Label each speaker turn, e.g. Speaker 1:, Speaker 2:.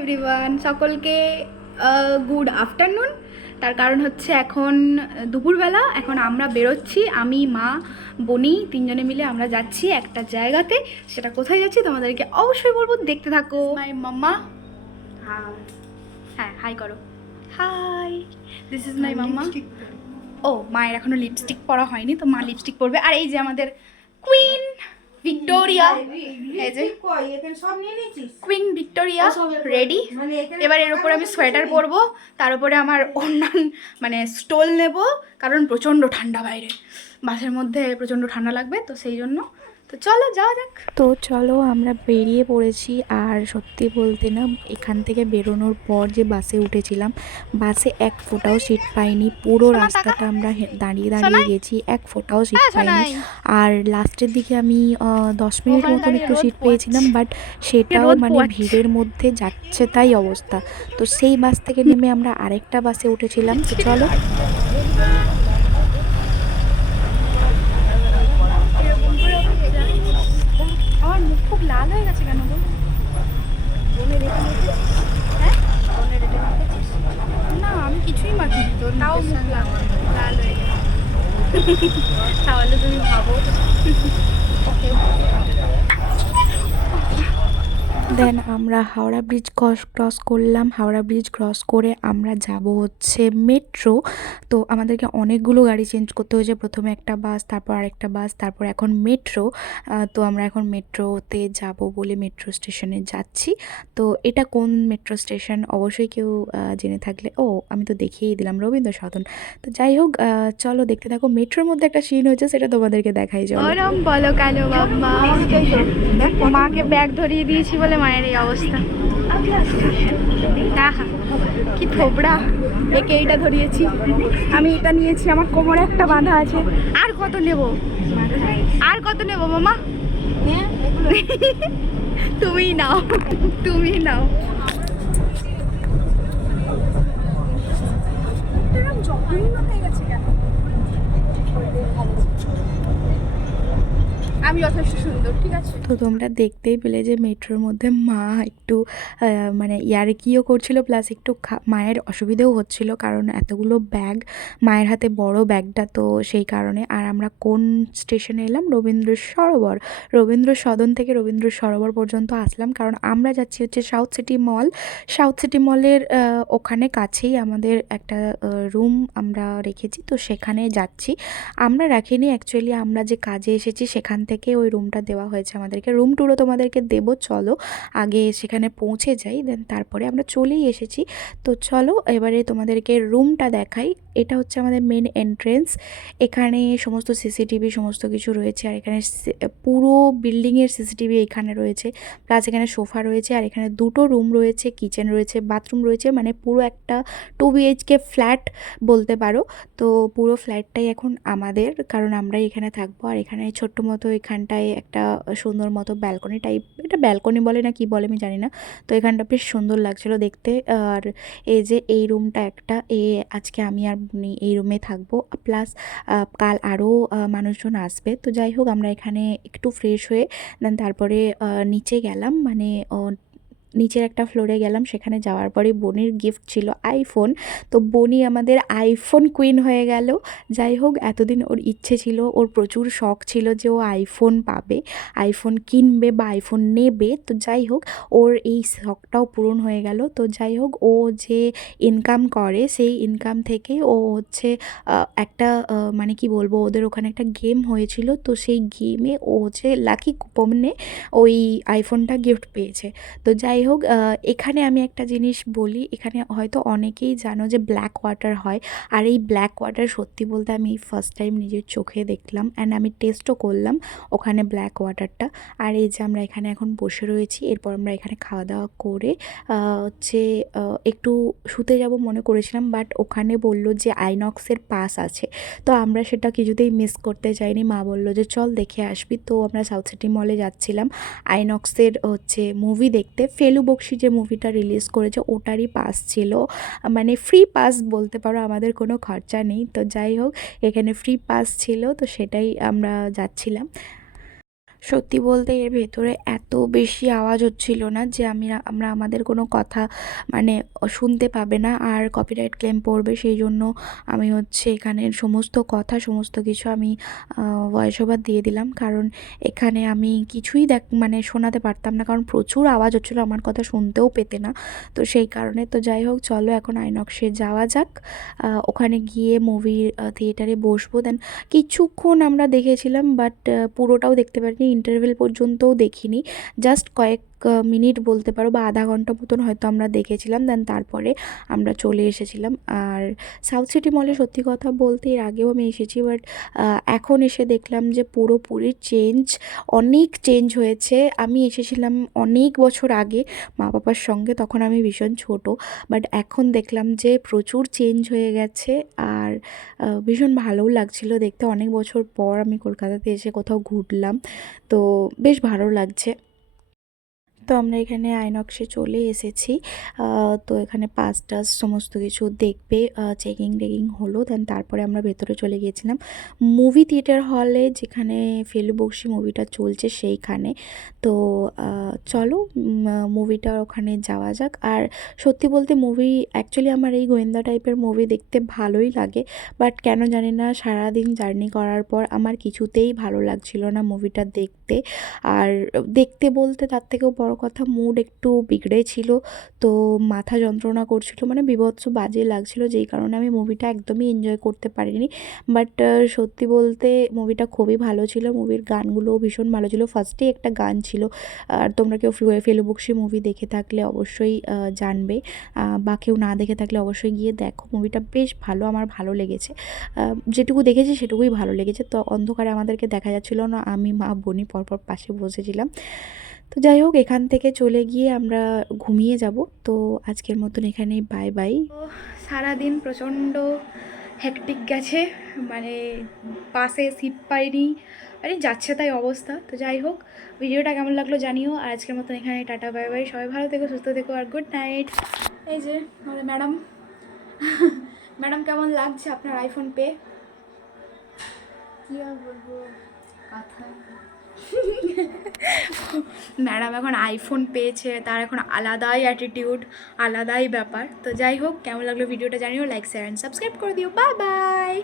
Speaker 1: Everyone সকলকে good afternoon তার কারণ হচ্ছে এখন দুপুরবেলা এখন আমরা বেরোচ্ছি। আমি মা বনি তিনজনে মিলে আমরা যাচ্ছি একটা জায়গাতে। সেটা কোথায় যাচ্ছি তোমাদেরকে অবশ্যই বলব দেখতে থাকো। মাই মাম্মা হ্যাঁ হাই করো। Hi this is my mamma ও মায়ের এখনও লিপস্টিক পরা হয়নি তো মা লিপস্টিক পরবে। আর এই যে আমাদের কুইন ভিক্টোরিয়া এই যে কুইন ভিক্টোরিয়া রেডি এবার এর উপরে আমি সোয়েটার পরবো তার উপরে আমার অন্যান্য মানে স্টোল নেব কারণ প্রচণ্ড ঠান্ডা বাইরে। বাসের মধ্যে প্রচণ্ড ঠান্ডা লাগবে তো সেই জন্য তো চলো যাওয়া যাক।
Speaker 2: তো চলো আমরা বেরিয়ে পড়েছি আর সত্যি বলতে না এখান থেকে বেরোনোর পর যে বাসে উঠেছিলাম বাসে এক ফোঁটাও সিট পাইনি। পুরো রাস্তাটা আমরা দাঁড়িয়ে দাঁড়িয়ে গেছি এক ফোঁটাও সিট
Speaker 1: হ্যাঁ,
Speaker 2: পাইনি। আর লাস্টের দিকে আমি দশ মিনিট মতন একটু সিট পেয়েছিলাম বাট সেটাও মানে ভিড়ের মধ্যে যাচ্ছে তাই অবস্থা। তো সেই বাস থেকে নেমে আমরা আরেকটা বাসে উঠেছিলাম। তো চলো
Speaker 1: আমার মুখ খুব লাল হয়ে গেছে কেন গো? হ্যাঁ? না আমি কিছুই মাখিনি তো তাও মুখ লাল হয়ে গেছে। তাহলে তুমি ভাবো। ওকে।
Speaker 2: দেন আমরা হাওড়া ব্রিজ ক্রস ক্রস করলাম হাওড়া ব্রিজ ক্রস করে আমরা যাব হচ্ছে মেট্রো তো আমাদেরকে অনেকগুলো গাড়ি চেঞ্জ করতে হয়েছে প্রথমে একটা বাস তারপর আরেকটা বাস তারপর এখন মেট্রো তো আমরা এখন মেট্রোতে যাব বলে মেট্রো স্টেশনে যাচ্ছি তো এটা কোন মেট্রো স্টেশন অবশ্যই কেউ জেনে থাকলে ও আমি তো দেখিয়েই দিলাম রবীন্দ্র সদন তো যাই হোক চলো দেখতে থাকো মেট্রোর মধ্যে একটা সিন হয়েছে সেটা তোমাদেরকে দেখাই
Speaker 1: ওরম বলো কেন বাবা মাকে ব্যাগ ধরিয়ে দিয়েছি বলে মায়ের এই অবস্থা। কি থোবড়া। একে এইটা ধরিয়েছি। আমি এটা নিয়েছি, আমার কোমরে একটা বাঁধা আছে। আর কত নেব? আর কত নেব, মামা? তুমি নাও তুমি নাও। আমি যথেষ্ট সুন্দর, ঠিক আছে?
Speaker 2: তো তোমরা দেখতেই পেলে যে মেট্রোর মধ্যে মা একটু মানে ইয়ারকিও করছিল প্লাস একটু মায়ের অসুবিধেও হচ্ছিল, কারণ এতগুলো ব্যাগ মায়ের হাতে বড় ব্যাগটা তো সেই কারণে। আর আমরা কোন স্টেশনে এলাম? রবীন্দ্র সরোবর। রবীন্দ্র সদন থেকে রবীন্দ্র সরোবর পর্যন্ত আসলাম, কারণ আমরা যাচ্ছি হচ্ছে South City Mall South City মলের ওখানে কাছেই আমাদের একটা রুম আমরা রেখেছি, তো সেখানে যাচ্ছি। আমরা রাখিনি অ্যাকচুয়ালি আমরা যে কাজে এসেছি, সেখান থেকে ওই রুমটা দেওয়া হয়েছে আমাদেরকে। রুম ট্যুরও তোমাদেরকে দেবো, চলো। আগে সেখানে পৌঁছে যাই দেন তারপরে আমরা চলেই এসেছি। তো চলো, এবারে তোমাদেরকে রুমটা দেখাই। এটা হচ্ছে আমাদের মেন এন্ট্রেন্স এখানে সমস্ত সিসিটিভি সমস্ত কিছু রয়েছে, আর এখানে পুরো বিল্ডিংয়ের সিসিটিভি এখানে রয়েছে। প্লাস এখানে সোফা রয়েছে, আর এখানে দুটো রুম রয়েছে কিচেন রয়েছে বাথরুম রয়েছে মানে পুরো একটা টু বিএইচকে ফ্ল্যাট বলতে পারো। তো পুরো ফ্ল্যাটটাই এখন আমাদের, কারণ আমরাই এখানে থাকব। আর এখানে ছোট্ট মতো এখানটায় একটা সুন্দর মতো ব্যালকনি টাইপ এটা ব্যালকনি বলে না কি বলে আমি জানি না। তো এখানটা বেশ সুন্দর লাগছিল দেখতে। আর এই যে এই রুমটা একটা, এ আজকে আমি আর এই রুমে থাকব। প্লাস কাল আরও মানুষজন আসবে। তো যাই হোক, আমরা এখানে একটু ফ্রেশ হয়ে দেন তারপরে নিচে গেলাম। মানে নিচের একটা ফ্লোরে গেলাম, সেখানে যাওয়ার পরে বোনের গিফট ছিল আইফোন তো বনি আমাদের আইফোন কুইন হয়ে গেল। যাই হোক, এতদিন ওর ইচ্ছে ছিল, ওর প্রচুর শখ ছিল যে ও আইফোন পাবে আইফোন কিনবে বা আইফোন নেবে। তো যাই হোক, ওর এই শখটাও পূরণ হয়ে গেল। তো যাই হোক, ও যে ইনকাম করে, সেই ইনকাম থেকে ও হচ্ছে একটা মানে কি বলব, ওদের ওখানে একটা গেম হয়েছিল। তো সেই গেমে ও হচ্ছে লাকি কুপনে ওই আইফোনটা গিফট পেয়েছে। তো যাই হোক এখানে আমি একটা জিনিস বলি, এখানে হয়তো অনেকেই জানো যে ব্ল্যাক ওয়াটার হয়। আর এই ব্ল্যাক ওয়াটার সত্যি বলতে আমি ফার্স্ট টাইম নিজের চোখে দেখলাম অ্যান্ড আমি টেস্টও করলাম ওখানে ব্ল্যাক ওয়াটারটা আর এই যে আমরা এখানে এখন বসে রয়েছি, এরপর আমরা এখানে খাওয়া দাওয়া করে হচ্ছে একটু শুতে যাব মনে করেছিলাম বাট ওখানে বলল যে আইনক্সের পাস আছে। তো আমরা সেটা কিছুতেই মিস করতে চাইনি মা বলল যে চল দেখে আসবি। তো আমরা সাউথ সিটি মলে যাচ্ছিলাম। আইনক্সের হচ্ছে মুভি দেখতে। ফেলু বক্সি যে মুভিটা রিলিজ করেছে, ওটারই পাস ছিল। মানে ফ্রি পাস বলতে পারো, আমাদের কোনো খরচা নেই। তো যাই হোক, এখানে ফ্রি পাস ছিল, তো সেটাই আমরা যাচ্ছিলাম। সত্যি বলতে এর ভেতরে এত বেশি আওয়াজ হচ্ছিল না যে আমি আমরা আমাদের কোনো কথা মানে শুনতে পাবে না। আর কপিরাইট ক্লেম পড়বে সেই জন্য আমি হচ্ছে এখানের সমস্ত কথা, সমস্ত কিছু আমি ভয়েস ওভার দিয়ে দিলাম। কারণ এখানে আমি কিছুই দেখ মানে শোনাতে পারতাম না। কারণ প্রচুর আওয়াজ হচ্ছিল, আমার কথা শুনতেও পেতে না। তো সেই কারণে তো যাই হোক, চলো এখন আইনক্সে যাওয়া যাক। ওখানে গিয়ে মুভির থিয়েটারে বসবো। দেন কিছুক্ষণ আমরা দেখেছিলাম বাট পুরোটাও দেখতে পারিনি। ইন্টারভেল পর্যন্তও দেখিনি। জাস্ট কয়েক মিনিট বলতে পারো বা আধা ঘণ্টা মতন হয়তো আমরা দেখেছিলাম দেন তারপরে আমরা চলে এসেছিলাম। আর সাউথ সিটি মলে সত্যি কথা বলতে এর আগেও আমি এসেছি বাট এখন এসে দেখলাম যে পুরোপুরি চেঞ্জ অনেক চেঞ্জ হয়েছে। আমি এসেছিলাম অনেক বছর আগে মা বাবার সঙ্গে, তখন আমি ভীষণ ছোট বাট এখন দেখলাম যে প্রচুর চেঞ্জ হয়ে গেছে। আর ভীষণ ভালোও লাগছিল দেখতে। অনেক বছর পর আমি কলকাতাতে এসে কোথাও ঘুরলাম, তো বেশ ভালো লাগছে। তো আমরা এখানে আইনক্সে চলে এসেছি। তো এখানে পাস টাস সমস্ত কিছু দেখবে চেকিং টেকিং হলো দেন তারপরে আমরা ভেতরে চলে গিয়েছিলাম। মুভি থিয়েটার হলে যেখানে ফেলু বক্সি মুভিটা চলছে সেইখানে। তো চলো মুভিটা ওখানে যাওয়া যাক। আর সত্যি বলতে মুভি অ্যাকচুয়ালি আমার এই গোয়েন্দা টাইপের মুভি দেখতে ভালোই লাগে বাট কেন জানি না সারাদিন জার্নি করার পর আমার কিছুতেই ভালো লাগছিল না মুভিটা দেখতে। আর দেখতে বলতে তার থেকেও বড় কথা মুড একটু বিগড়ে ছিল, তো মাথা যন্ত্রণা করছিল মানে বিভৎস বাজে লাগছিল, যেই কারণে আমি মুভিটা একদমই এনজয় করতে পারিনি। বাট সত্যি বলতে মুভিটা খুবই ভালো ছিল মুভির গানগুলোও ভীষণ ভালো ছিল। ফার্স্টেই একটা গান ছিল, আর তোমরা কেউ ফেলুবক্সি মুভি দেখে থাকলে অবশ্যই জানবে। বা কেউ না দেখে থাকলে অবশ্যই গিয়ে দেখো মুভিটা বেশ ভালো, আমার ভালো লেগেছে। যেটুকু দেখেছি সেটুকুই ভালো লেগেছে। তো অন্ধকারে আমাদেরকে দেখা যাচ্ছিল না, আমি, মা বনি পরপর পাশে বসেছিলাম। তো যাই হোক, এখান থেকে চলে গিয়ে আমরা ঘুমিয়ে যাব। তো আজকের মতন এখানেই বাই বাই
Speaker 1: সারাদিন প্রচণ্ড হেকটিক গেছে মানে বাসে সিট পাইনি মানে যাচ্ছে তাই অবস্থা। তো যাই হোক, ভিডিওটা কেমন লাগল জানিও, আর আজকের মতন এখানে টাটা বাই বাই সবাই ভালো থেকো, সুস্থ থেকো, আর গুড নাইট এই যে, আমাদের ম্যাডাম ম্যাডাম কেমন লাগছে আপনার আইফোন পে
Speaker 3: কি আর বলব?
Speaker 1: ম্যাডাম এখন আইফোন পেয়েছে, তার এখন আলাদাই অ্যাটিটিউড আলাদাই ব্যাপার। তো যাই হোক, কেমন লাগল ভিডিওটা জানিও লাইক শেয়ার অ্যান্ড সাবস্ক্রাইব করে দিও। Bye bye